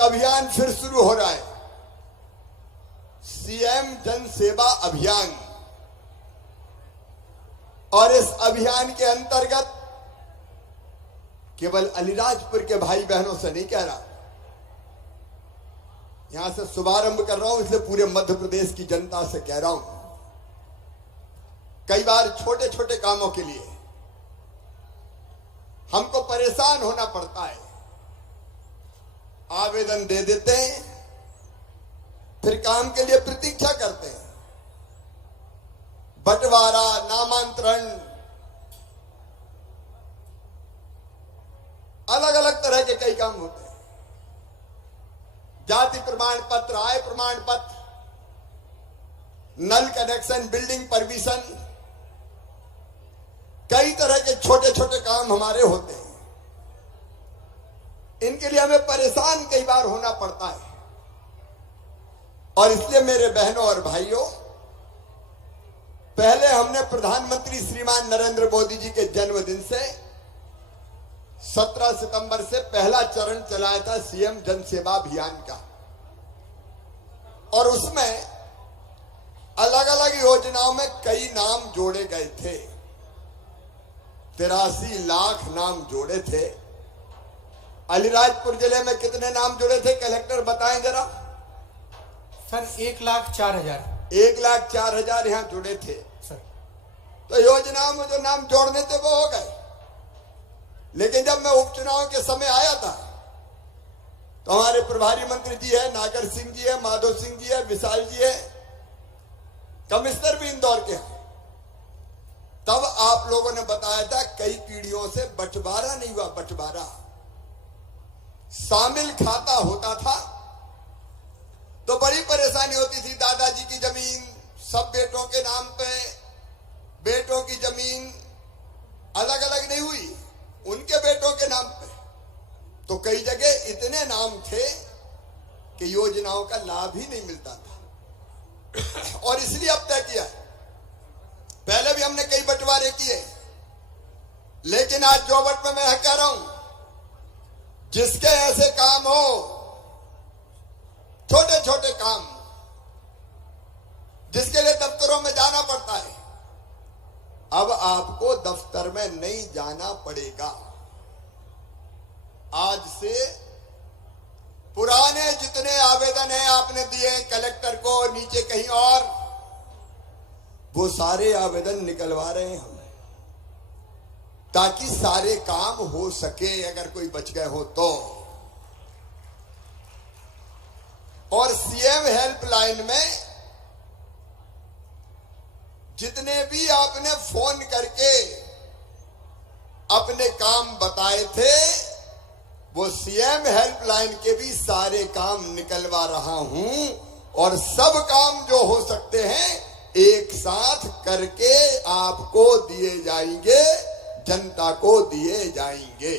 एक अभियान फिर शुरू हो रहा है, सीएम जन सेवा अभियान। और इस अभियान के अंतर्गत केवल अलीराजपुर के भाई बहनों से नहीं कह रहा, यहां से शुभारंभ कर रहा हूं, इसलिए पूरे मध्य प्रदेश की जनता से कह रहा हूं। कई बार छोटे छोटे कामों के लिए हमको परेशान होना पड़ता है, आवेदन दे देते हैं, फिर काम के लिए प्रतीक्षा करते हैं, बंटवारा, नामांतरण, अलग अलग तरह के कई काम होते हैं। जाति प्रमाण पत्र, आय प्रमाण पत्र, नल कनेक्शन, बिल्डिंग परमिशन, कई तरह के छोटे छोटे काम हमारे होते हैं। इनके लिए हमें परेशान कई बार होना पड़ता है। और इसलिए मेरे बहनों और भाइयों, पहले हमने प्रधानमंत्री श्रीमान नरेंद्र मोदी जी के जन्मदिन से 17 सितंबर से पहला चरण चलाया था सीएम जन सेवा अभियान का। और उसमें अलग अलग योजनाओं में कई नाम जोड़े गए थे, 83 लाख नाम जोड़े थे। अलीराजपुर जिले में कितने नाम जुड़े थे, कलेक्टर बताएं जरा। सर 1,04,000। 1,04,000 यहां जुड़े थे सर। तो योजनाओं में जो नाम जोड़ने थे वो हो गए। लेकिन जब मैं उपचुनाव के समय आया था तो हमारे प्रभारी मंत्री जी है, नागर सिंह जी है, माधव सिंह जी है, विशाल जी है, कमिश्नर भी इंदौर के हैं। तब आप लोगों ने बताया था कई पीढ़ियों से बंटवारा नहीं हुआ, बंटवारा शामिल खाता होता था तो बड़ी परेशानी होती थी। दादाजी की जमीन सब बेटों के नाम पे, बेटों की जमीन अलग अलग नहीं हुई, उनके बेटों के नाम पे। तो कई जगह इतने नाम थे कि योजनाओं का लाभ ही नहीं मिलता था। और इसलिए अब तय किया, पहले भी हमने कई बंटवारे किए, लेकिन आज जोबट में मैं कह रहा हूं, जिसके ऐसे काम हो, छोटे छोटे काम, जिसके लिए दफ्तरों में जाना पड़ता है, अब आपको दफ्तर में नहीं जाना पड़ेगा। आज से पुराने जितने आवेदन हैं आपने दिए कलेक्टर को, नीचे कहीं और, वो सारे आवेदन निकलवा रहे हैं हम, ताकि सारे काम हो सके, अगर कोई बच गए हो तो। और सीएम हेल्पलाइन में जितने भी आपने फोन करके अपने काम बताए थे, वो सीएम हेल्पलाइन के भी सारे काम निकलवा रहा हूं। और सब काम जो हो सकते हैं एक साथ करके आपको दिए जाएंगे, जनता को दिए जाएंगे।